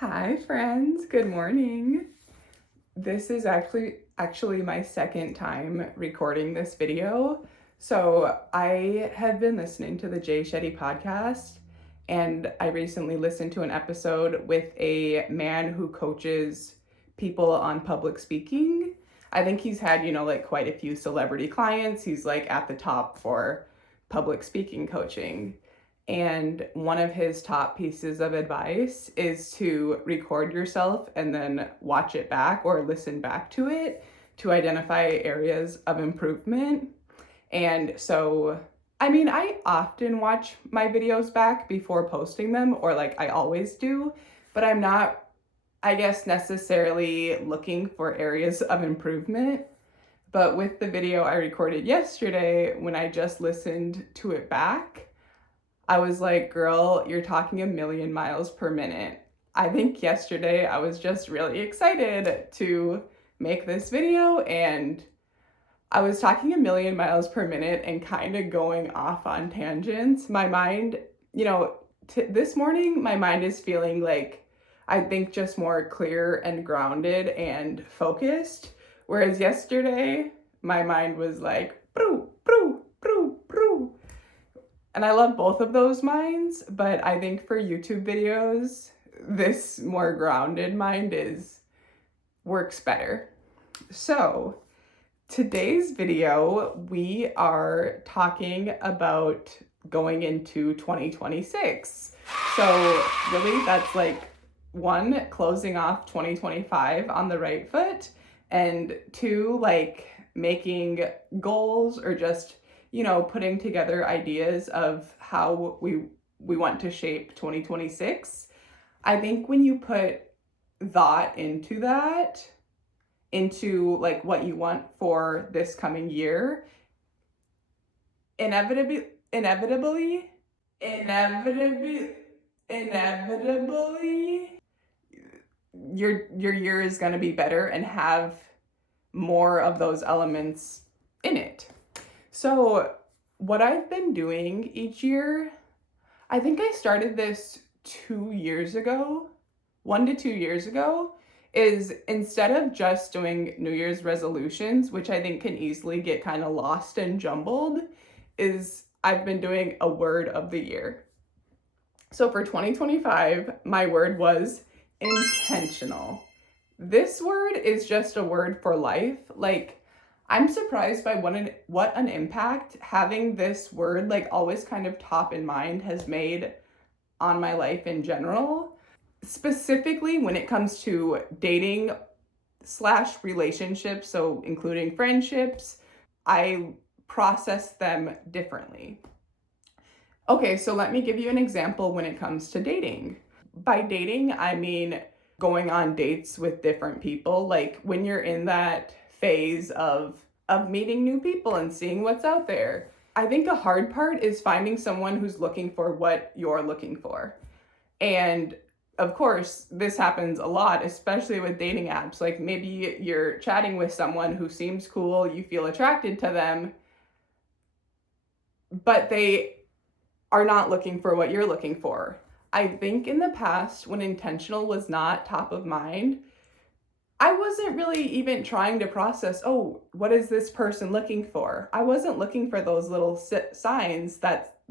Hi friends, good morning. This is actually my second time recording this video. So I have been listening to the Jay Shetty podcast, and I recently listened to an episode with a man who coaches people on public speaking. I think he's had, like quite a few celebrity clients. He's like at the top for public speaking coaching. And one of his top pieces of advice is to record yourself and then watch it back or listen back to it to identify areas of improvement. And so, I often watch my videos back before posting them, or like I always do, but I'm not, I guess, necessarily looking for areas of improvement. But with the video I recorded yesterday, when I just listened to it back, I was like, girl, you're talking a million miles per minute. I think yesterday I was just really excited to make this video, and I was talking a million miles per minute and kind of going off on tangents. My mind, this morning, my mind is feeling like, I think, just more clear and grounded and focused. Whereas yesterday, my mind was like, broo, broo, broo, broo. And I love both of those minds, but I think for YouTube videos, this more grounded mind works better. So today's video, we are talking about going into 2026. So really that's like one, closing off 2025 on the right foot, and two, like making goals or just putting together ideas of how we want to shape 2026. I think when you put thought into that, into like what you want for this coming year, inevitably, your year is going to be better and have more of those elements in it. So what I've been doing each year, I think I started this 2 years ago, 1 to 2 years ago, is instead of just doing New Year's resolutions, which I think can easily get kind of lost and jumbled, is I've been doing a word of the year. So for 2025, my word was intentional. This word is just a word for life. Like, I'm surprised by what an impact having this word, like always kind of top in mind, has made on my life in general. Specifically when it comes to dating / relationships, so including friendships, I process them differently. Okay, so let me give you an example when it comes to dating. By dating, I mean going on dates with different people. Like when you're in that phase of meeting new people and seeing what's out there. I think a hard part is finding someone who's looking for what you're looking for. And of course, this happens a lot, especially with dating apps. Like maybe you're chatting with someone who seems cool, you feel attracted to them, but they are not looking for what you're looking for. I think in the past, when intentional was not top of mind, I wasn't really even trying to process, what is this person looking for? I wasn't looking for those little signs that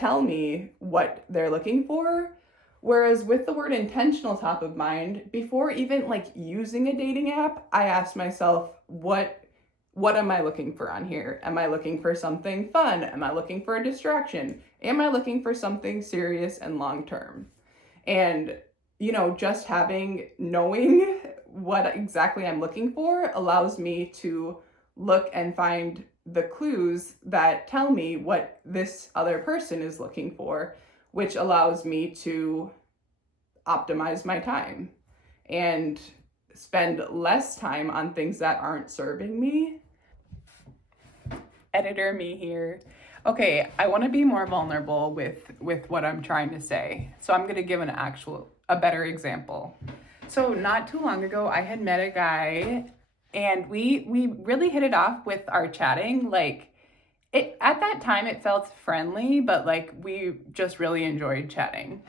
tell me what they're looking for. Whereas with the word intentional top of mind, before even like using a dating app, I asked myself, what am I looking for on here? Am I looking for something fun? Am I looking for a distraction? Am I looking for something serious and long-term? And just knowing what exactly I'm looking for allows me to look and find the clues that tell me what this other person is looking for, which allows me to optimize my time and spend less time on things that aren't serving me. Editor me here. Okay, I want to be more vulnerable with what I'm trying to say. So I'm going to give a better example. So not too long ago, I had met a guy and we really hit it off with our chatting. Like at that time, it felt friendly, but like we just really enjoyed chatting.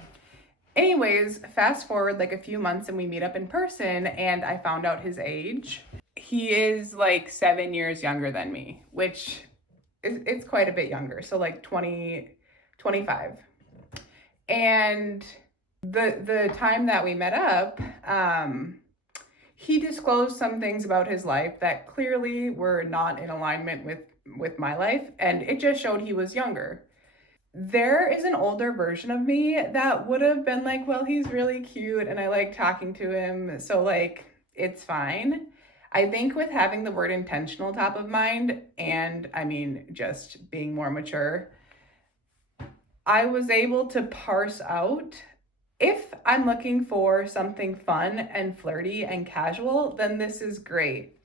Anyways, fast forward like a few months and we meet up in person and I found out his age. He is like 7 years younger than me, which it's quite a bit younger. So like 20, 25. And the time that we met up, he disclosed some things about his life that clearly were not in alignment with my life, and it just showed he was younger. There is an older version of me that would have been like, well, he's really cute and I like talking to him, so like it's fine. I think with having the word intentional top of mind, and I mean just being more mature, I was able to parse out, if I'm looking for something fun and flirty and casual, then this is great.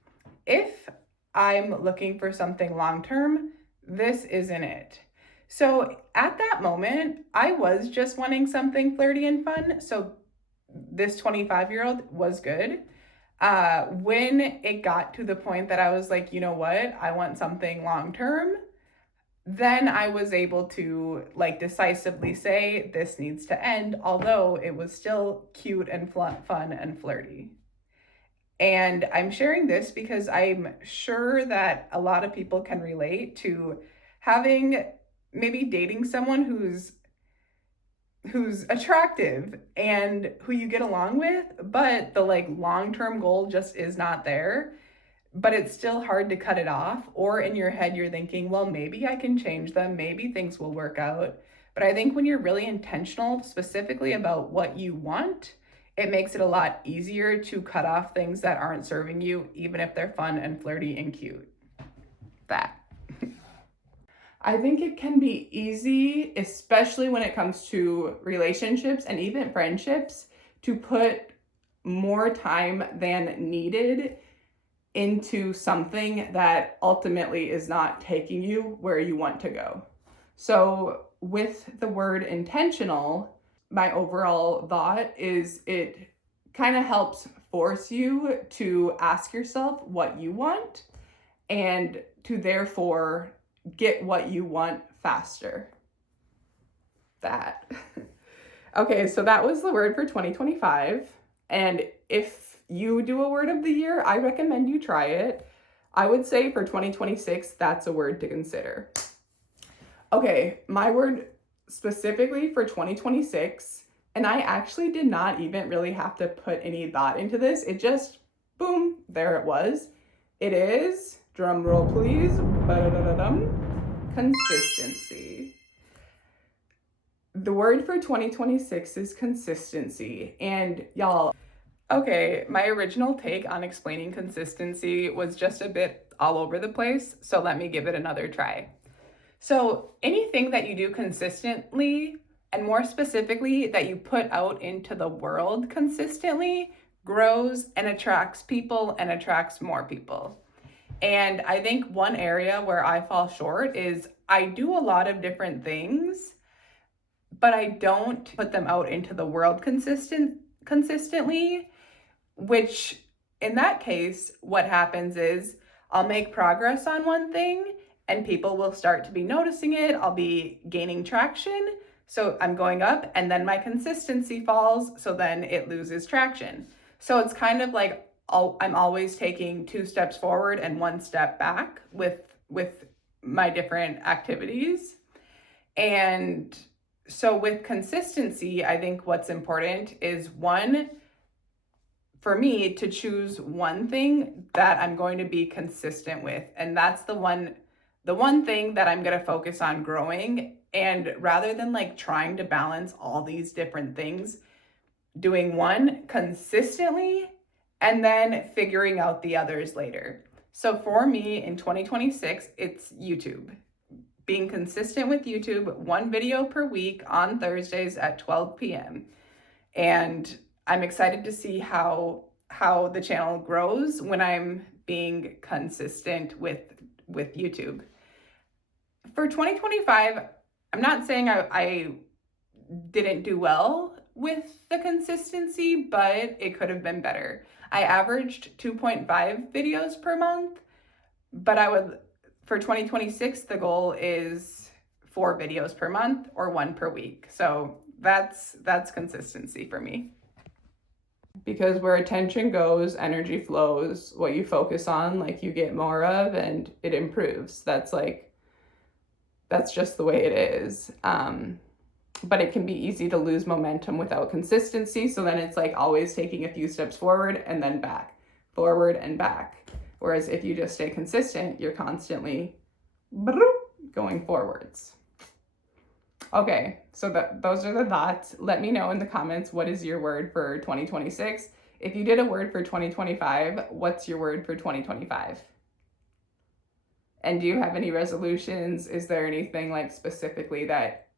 If I'm looking for something long term, this isn't it. So at that moment, I was just wanting something flirty and fun. So this 25-year-old was good. When it got to the point that I was like, you know what, I want something long term, then I was able to like decisively say this needs to end, although it was still cute and fun and flirty. And I'm sharing this because I'm sure that a lot of people can relate to having, maybe dating someone who's attractive and who you get along with, but the like long-term goal just is not there. But it's still hard to cut it off. Or in your head, you're thinking, well, maybe I can change them. Maybe things will work out. But I think when you're really intentional, specifically about what you want, it makes it a lot easier to cut off things that aren't serving you, even if they're fun and flirty and cute. That. I think it can be easy, especially when it comes to relationships and even friendships, to put more time than needed into something that ultimately is not taking you where you want to go. So with the word intentional, my overall thought is it kind of helps force you to ask yourself what you want and to therefore get what you want faster. That. Okay, so that was the word for 2025. And if you do a word of the year, I recommend you try it. I would say for 2026, that's a word to consider. Okay, my word specifically for 2026, and I actually did not even really have to put any thought into this. It just, boom, there it was. It is, drum roll please, consistency. The word for 2026 is consistency. And y'all, okay, my original take on explaining consistency was just a bit all over the place, so let me give it another try. So anything that you do consistently, and more specifically that you put out into the world consistently, grows and attracts people and attracts more people. And I think one area where I fall short is I do a lot of different things, but I don't put them out into the world consistently, which in that case, what happens is I'll make progress on one thing and people will start to be noticing it. I'll be gaining traction. So I'm going up, and then my consistency falls. So then it loses traction. So it's kind of like I'm always taking 2 steps forward and 1 step back with my different activities. And so with consistency, I think what's important is, one, for me to choose one thing that I'm going to be consistent with. And that's the one thing that I'm going to focus on growing. And rather than like trying to balance all these different things, doing one consistently and then figuring out the others later. So for me in 2026, it's YouTube. Being consistent with YouTube, 1 video per week on Thursdays at 12 p.m. And I'm excited to see how the channel grows when I'm being consistent with YouTube. For 2025, I'm not saying I didn't do well with the consistency, but it could have been better. I averaged 2.5 videos per month, but for 2026, the goal is 4 videos per month or 1 per week. So That's consistency for me. Because where attention goes, energy flows. What you focus on, like, you get more of, and it improves. That's just the way it is. But it can be easy to lose momentum without consistency. So then it's like always taking a few steps forward and then back, forward and back. Whereas if you just stay consistent, you're constantly going forwards. Okay, so those are the thoughts. Let me know in the comments, what is your word for 2026? If you did a word for 2025, what's your word for 2025? And do you have any resolutions? Is there anything like specifically that,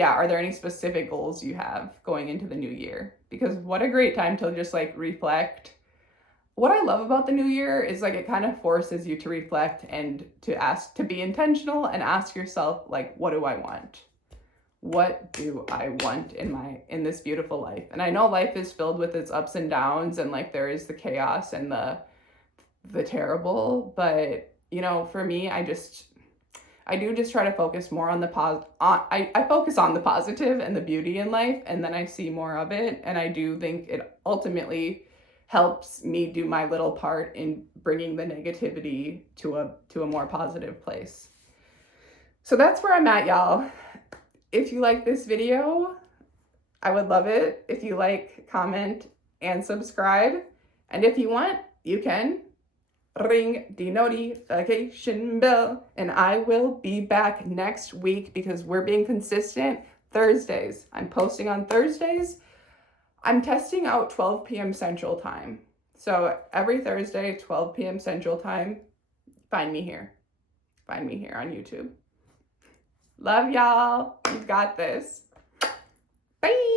are there any specific goals you have going into the new year? Because what a great time to just like reflect. What I love about the new year is like it kind of forces you to reflect and to be intentional and ask yourself, like, what do I want? What do I want in this beautiful life? And I know life is filled with its ups and downs, and like there is the chaos and the terrible, but you know, for me, I do just try to focus more on I focus on the positive and the beauty in life, and then I see more of it, and I do think it ultimately helps me do my little part in bringing the negativity to a more positive place. So that's where I'm at, y'all. If you like this video, I would love it if you like, comment, and subscribe. And if you want, you can ring the notification bell, and I will be back next week because we're being consistent. Thursdays. I'm posting on Thursdays. I'm testing out 12 p.m. Central Time. So every Thursday, 12 p.m. Central Time, find me here. Find me here on YouTube. Love y'all. You've got this. Bye.